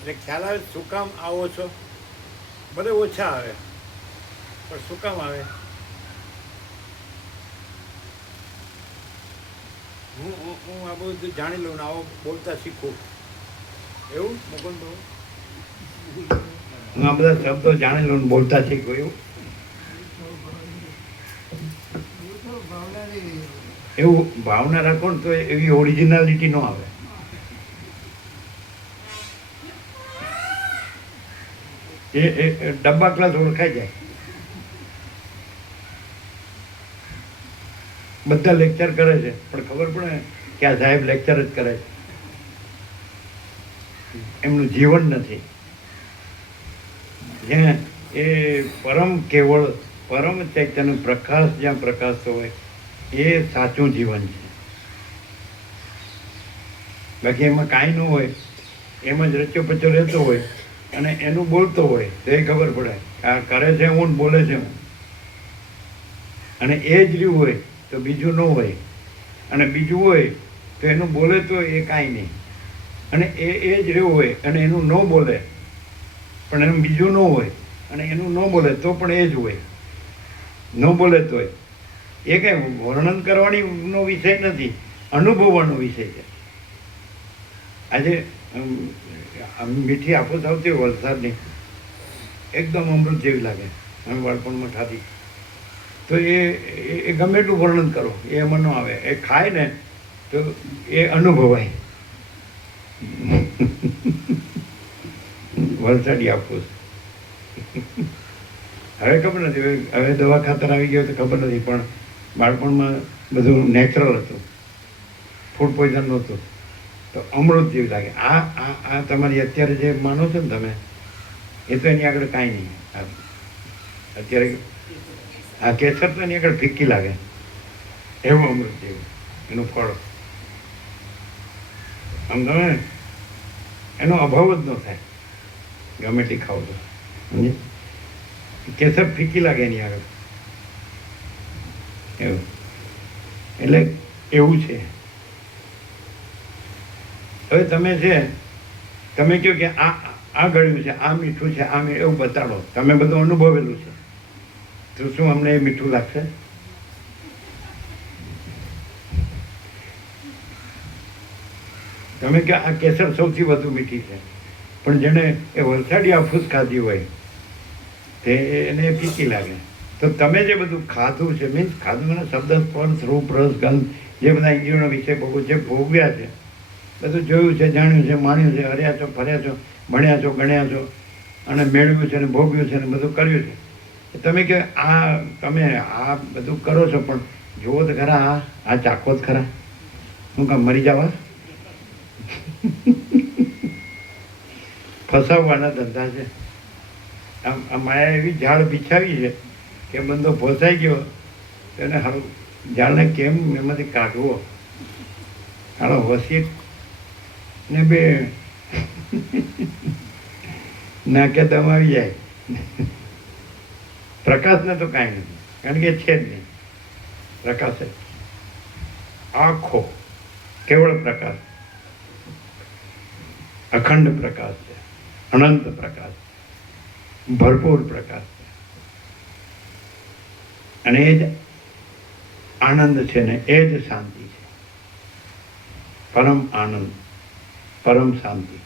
એટલે ખ્યાલ આવે શું કામ આવો છો? ભલે ઓછા આવે. પણ શું કામ આવે? હું હું આ બધું જાણી લઉં ને આવો બોલતા શીખું. એવું મુકુંદ બહુ હું આ બધા શબ્દો જાણી લઉં ને બોલતા શીખું એવું? એવું ભાવના રાખો ને તો એવી ઓરિજિનાલિટી ન આવે. એ ડબ્બા ક્લાસ ઓળખાઈ જાય. બધા લેક્ચર કરે છે. પણ ખબર પડે કે આ સાહેબ લેક્ચર જ કરે છે. એમનું જીવન નથી. જ્યાં એ પરમ કેવળ, પરમ ચૈતન્ય પ્રકાશ જ્યાં પ્રકાશતો હોય, એ સાચું જીવન છે. બાકી એમાં કાંઈ ન હોય. એમ જ રચ્યો પચ્યો રહેતો હોય. અને એનું બોલતો હોય, તો ખબર પડે આ કરે છે હું બોલે છે હું. અને એ જ રહ્યું હોય, તો બીજું ન હોય. અને બીજું હોય, તો એનું બોલે તો એ કાંઈ નહીં. અને એ એ જ રહ્યું હોય, અને એનું ન બોલે, પણ એનું બીજું ન હોય, અને એનું ન બોલે, તો પણ એ જ હોય. ન બોલે તોય. એ કંઈ વર્ણન કરવાની નો વિષય નથી, અનુભવવાનો વિષય છે. આજે મીઠી આફત આવતી વલસાડની. એકદમ અમૃત જેવી લાગે અમે બાળપણમાં ખાધી. તો એ, એ- ગમે એટલું વર્ણન કરો, એ એમાં ન આવે. એ ખાય ને, તો એ અનુભવાય. વલસાડી આપો હવે ખબર નથી, હવે દવા ખાતર આવી ગયો તો ખબર નથી, પણ બાળપણમાં બધું નેચરલ હતું. ફૂડ પોઈઝન નહોતું. તો અમૃત જેવી લાગે. આ આ આ તમારી અત્યારે જે માનો છો ને તમે એ તો એની આગળ કાંઈ નહીં. અત્યારે આ કેસર તો એની આગળ ફીકી લાગે. એવું અમૃત જેવું એનું ફળ. આમ તમે એનો અભાવ જ ન થાય. ગમે તે ખાવ તો કેસર ફીકી લાગે એની આગળ. એવું. એટલે એવું છે. હવે તમે છે તમે કહો કે આ આ ગળ્યું છે, આ મીઠું છે આ એવું બતાડો. તમે બધું અનુભવેલું છે. તો શું અમને એ મીઠું લાગશે? તમે કે આ કેસર સૌથી વધુ મીઠી છે. પણ જેણે એ વલસાડી આફૂસ ખાધી હોય, તે એને ફીકી લાગે. તો તમે જે બધું ખાધું છે મીન્સ ખાધું શબ્દ સ્પર્શ, રૂપ, રસ, ગંધ, જે બધા ઇન્દ્રિયોના વિષય બહુ જે ભોગવ્યા છે બધું જોયું છે, જાણ્યું છે, માણ્યું છે, હર્યા છો, ફર્યા છો, ભણ્યા છો, ગણ્યા છો, અને મેળવ્યું છે ને ભોગ્યું છે ને બધું કર્યું છે. તમે કે આ તમે આ બધું કરો છો, પણ જુઓ તો ખરા, આ આ ચાકો જ ખરા. હું કામ મરી જવા ફસાવવાના ધંધા છે. આમ આ માયા એવી ઝાડ બિછાવી છે કે બંદો ફસાઈ ગયો એને હારું, ઝાડને કેમ એમાંથી કાઢવો? હાલો વસી ને બે. નાકે દમ આવી જાય. પ્રકાશને તો કાંઈ નથી, કારણ કે છે જ નહીં. પ્રકાશ જ. આખો કેવળ પ્રકાશ. અખંડ પ્રકાશ છે, અનંત પ્રકાશ છે, ભરપૂર પ્રકાશ છે. અને એ જ આનંદ છે ને એ જ શાંતિ છે. પરમ આનંદ. પરમ શાંતિ.